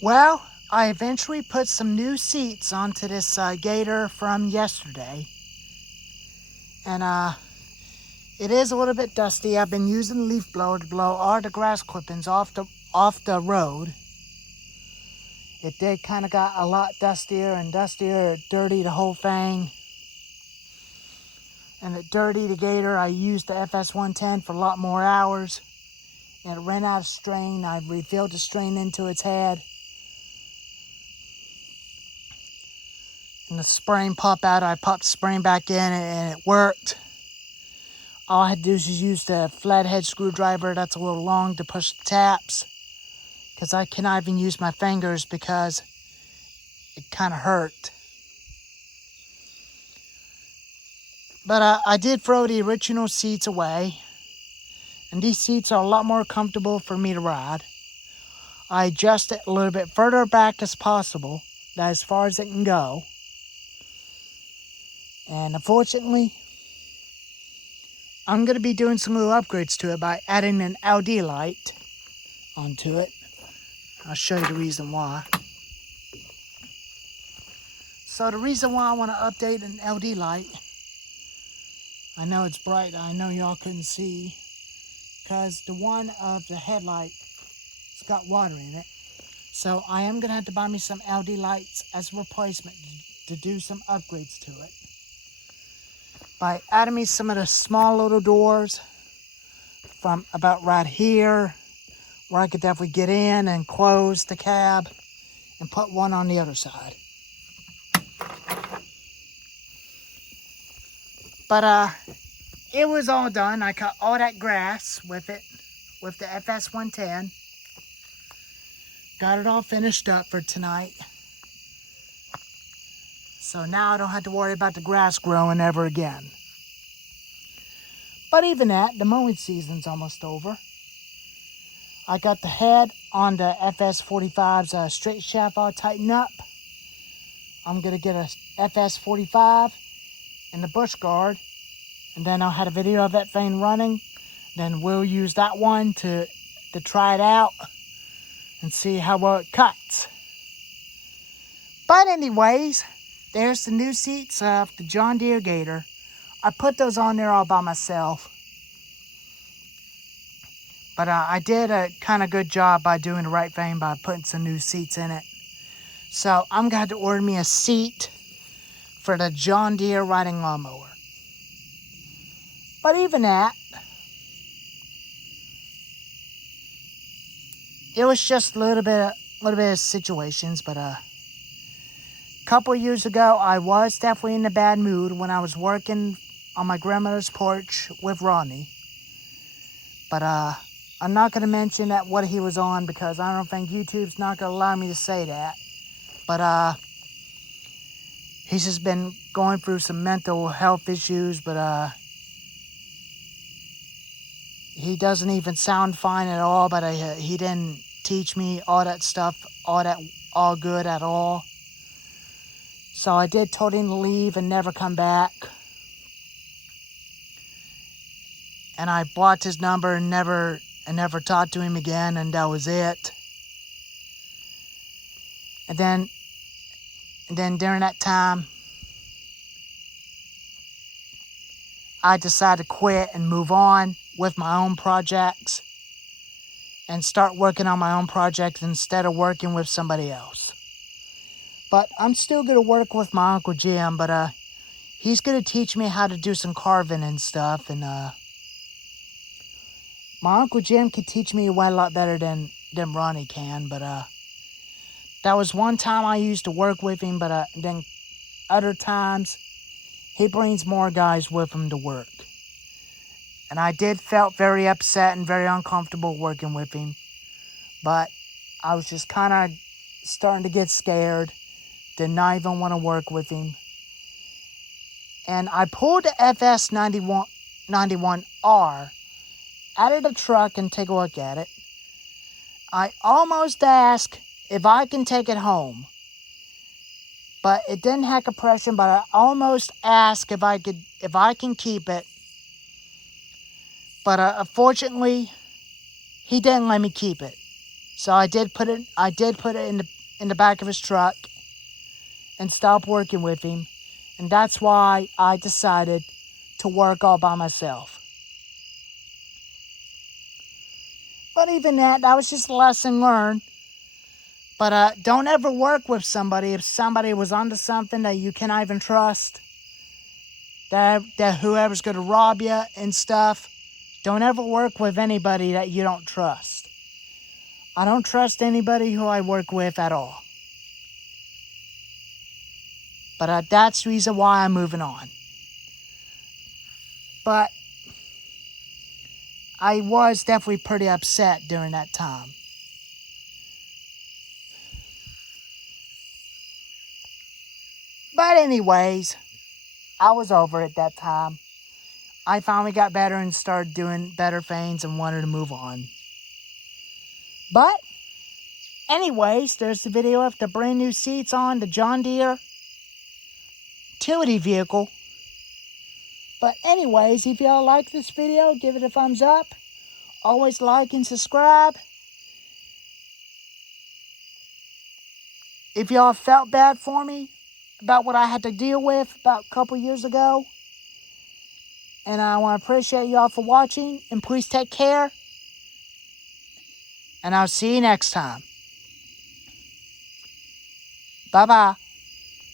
Well, I eventually put some new seats onto this gator from yesterday. And it is a little bit dusty. I've been using the leaf blower to blow all the grass clippings off the road. It did kind of got a lot dustier and dustier. It dirtied the whole thing. And it dirtied the gator. I used the FS110 for a lot more hours. And it ran out of strain. I refilled the strain into its head. And the spring popped out. I popped the spring back in and it worked. All I had to do is use the flathead screwdriver. That's a little long to push the taps. Because I cannot even use my fingers because it kind of hurt. But I did throw the original seats away. And these seats are a lot more comfortable for me to ride. I adjust it a little bit further back as possible. That's as far as it can go. And unfortunately, I'm going to be doing some little upgrades to it by adding an LD light onto it. I'll show you the reason why. So the reason why I want to update an LD light, I know it's bright, I know y'all couldn't see, because the one of the headlight, it's got water in it. So I am going to have to buy me some LD lights as a replacement to do some upgrades to it. By adding me some of the small little doors from about right here, where I could definitely get in and close the cab and put one on the other side. But it was all done. I cut all that grass with it, with the FS110. Got it all finished up for tonight. So now I don't have to worry about the grass growing ever again. But even that, the mowing season's almost over. I got the head on the FS45's straight shaft all tightened up. I'm going to get a FS45 and the bush guard. And then I'll have a video of that thing running. Then we'll use that one to try it out and see how well it cuts. But anyways, there's the new seats of the John Deere Gator. I put those on there all by myself. But I did a kind of good job by doing the right thing by putting some new seats in it. So I'm going to have to order me a seat for the John Deere riding lawnmower. But even that, it was just a little bit of situations. But a couple of years ago, I was definitely in a bad mood when I was working on my grandmother's porch with Rodney. But I'm not going to mention that what he was on because I don't think YouTube's not going to allow me to say that. But he's just been going through some mental health issues. But he doesn't even sound fine at all. But he didn't teach me all that stuff, all good at all. So I did told him to leave and never come back. And I blocked his number and never talked to him again, and that was it. And then during that time, I decided to quit and move on with my own projects and start working on my own projects instead of working with somebody else. But I'm still going to work with my Uncle Jim, but he's going to teach me how to do some carving and stuff. And my Uncle Jim can teach me a lot better than Ronnie can. But that was one time I used to work with him, but then other times he brings more guys with him to work. And I felt very upset and very uncomfortable working with him. But I was just kind of starting to get scared. Did not even want to work with him. And I pulled the FS91R out of the truck and take a look at it. I almost asked if I can take it home. But it didn't have compression, but I almost asked if I can keep it. But unfortunately, he didn't let me keep it. So I did put it in the back of his truck and stop working with him. And that's why I decided to work all by myself. But even that was just a lesson learned. But don't ever work with somebody if somebody was onto something that you cannot even trust. That whoever's going to rob you and stuff. Don't ever work with anybody that you don't trust. I don't trust anybody who I work with at all. But that's the reason why I'm moving on. But I was definitely pretty upset during that time. But anyways, I was over it that time. I finally got better and started doing better things and wanted to move on. But anyways, there's the video of the brand new seats on the John Deere utility vehicle. But anyways, if y'all like this video, give it a thumbs up. Always like and subscribe. If y'all felt bad for me about what I had to deal with about a couple years ago. And I want to appreciate y'all for watching. And please take care. And I'll see you next time. Bye-bye.